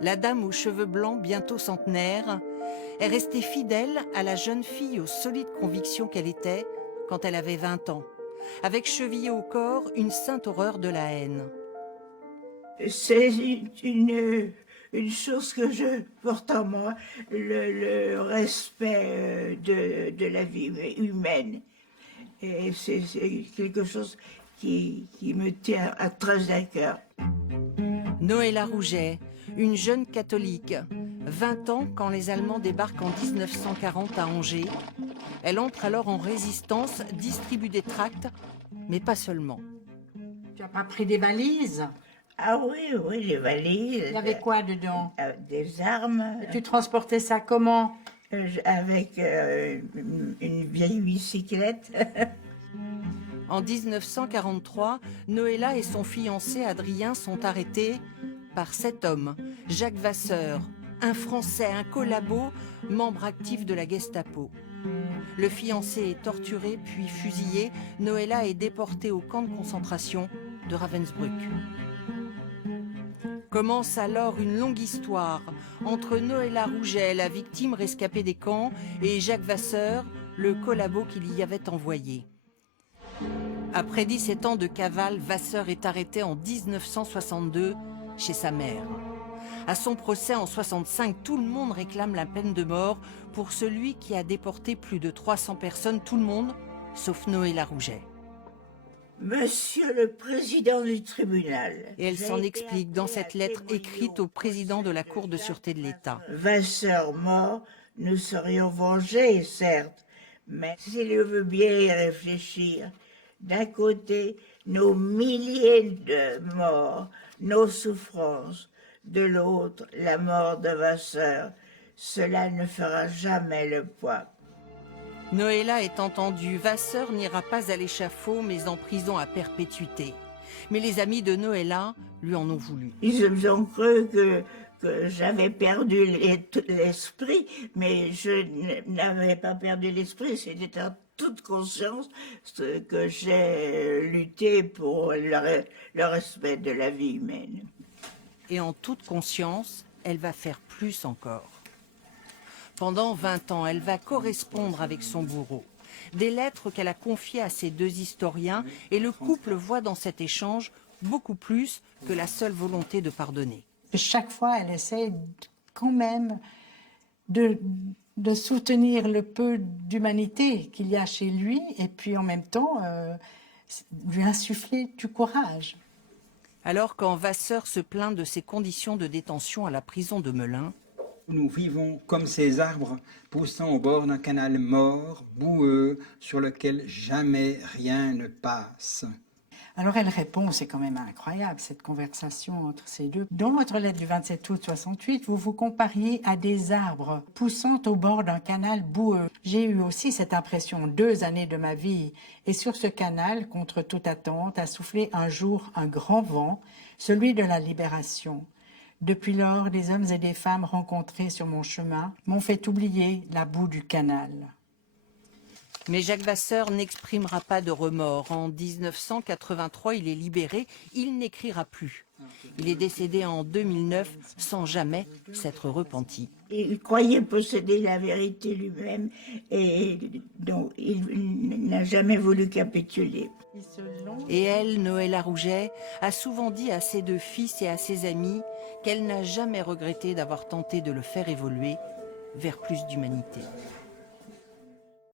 La dame aux cheveux blancs, bientôt centenaire, est restée fidèle à la jeune fille aux solides convictions qu'elle était quand elle avait 20 ans, avec chevillée au corps une sainte horreur de la haine. C'est une chose que je porte en moi, le respect de la vie humaine. Et c'est quelque chose qui me tient très à cœur. Noëlla Rouget, une jeune catholique, 20 ans quand les Allemands débarquent en 1940 à Angers. Elle entre alors en résistance, distribue des tracts, mais pas seulement. Tu n'as pas pris des valises? Ah oui, oui, les valises. Il y avait quoi dedans? Des armes. Et tu transportais ça comment? Avec une vieille bicyclette. En 1943, Noëlla et son fiancé Adrien sont arrêtés par cet homme, Jacques Vasseur, un Français, un collabo, membre actif de la Gestapo. Le fiancé est torturé puis fusillé. Noëlla est déportée au camp de concentration de Ravensbrück. Commence alors une longue histoire entre Noëlla Rouget, la victime rescapée des camps, et Jacques Vasseur, le collabo qu'il y avait envoyé. Après 17 ans de cavale, Vasseur est arrêté en 1962 chez sa mère. À son procès en 65, tout le monde réclame la peine de mort pour celui qui a déporté plus de 300 personnes, tout le monde, sauf Noëlla Rouget. Monsieur le président du tribunal. Et elle s'en explique dans cette lettre écrite au président de la Cour de sûreté de l'État. Vasseur mort, nous serions vengés, certes, mais s'il veut bien y réfléchir, d'un côté, nos milliers de morts, nos souffrances, de l'autre, la mort de Vasseur, cela ne fera jamais le poids. Noëlla est entendue, Vasseur n'ira pas à l'échafaud, mais en prison à perpétuité. Mais les amis de Noëlla lui en ont voulu. Ils ont cru que j'avais perdu l'esprit, mais je n'avais pas perdu l'esprit, c'était en toute conscience que j'ai lutté pour le respect de la vie humaine. Et en toute conscience, elle va faire plus encore. Pendant 20 ans, elle va correspondre avec son bourreau. Des lettres qu'elle a confiées à ces deux historiens, et le couple voit dans cet échange beaucoup plus que la seule volonté de pardonner. Chaque fois, elle essaie quand même de soutenir le peu d'humanité qu'il y a chez lui, et puis en même temps, lui insuffler du courage. Alors quand Vasseur se plaint de ses conditions de détention à la prison de Melun, nous vivons comme ces arbres poussant au bord d'un canal mort, boueux, sur lequel jamais rien ne passe. Alors elle répond, c'est quand même incroyable cette conversation entre ces deux. Dans votre lettre du 27 août 68, vous vous compariez à des arbres poussant au bord d'un canal boueux. J'ai eu aussi cette impression 2 années de ma vie. Et sur ce canal, contre toute attente, a soufflé un jour un grand vent, celui de la libération. Depuis lors, des hommes et des femmes rencontrés sur mon chemin m'ont fait oublier la boue du canal. mais Jacques Vasseur n'exprimera pas de remords. En 1983, il est libéré, il n'écrira plus. Il est décédé en 2009 sans jamais s'être repenti. Il croyait posséder la vérité lui-même et donc il n'a jamais voulu capituler. Et elle, Noëlla Rouget, a souvent dit à ses 2 fils et à ses amis qu'elle n'a jamais regretté d'avoir tenté de le faire évoluer vers plus d'humanité.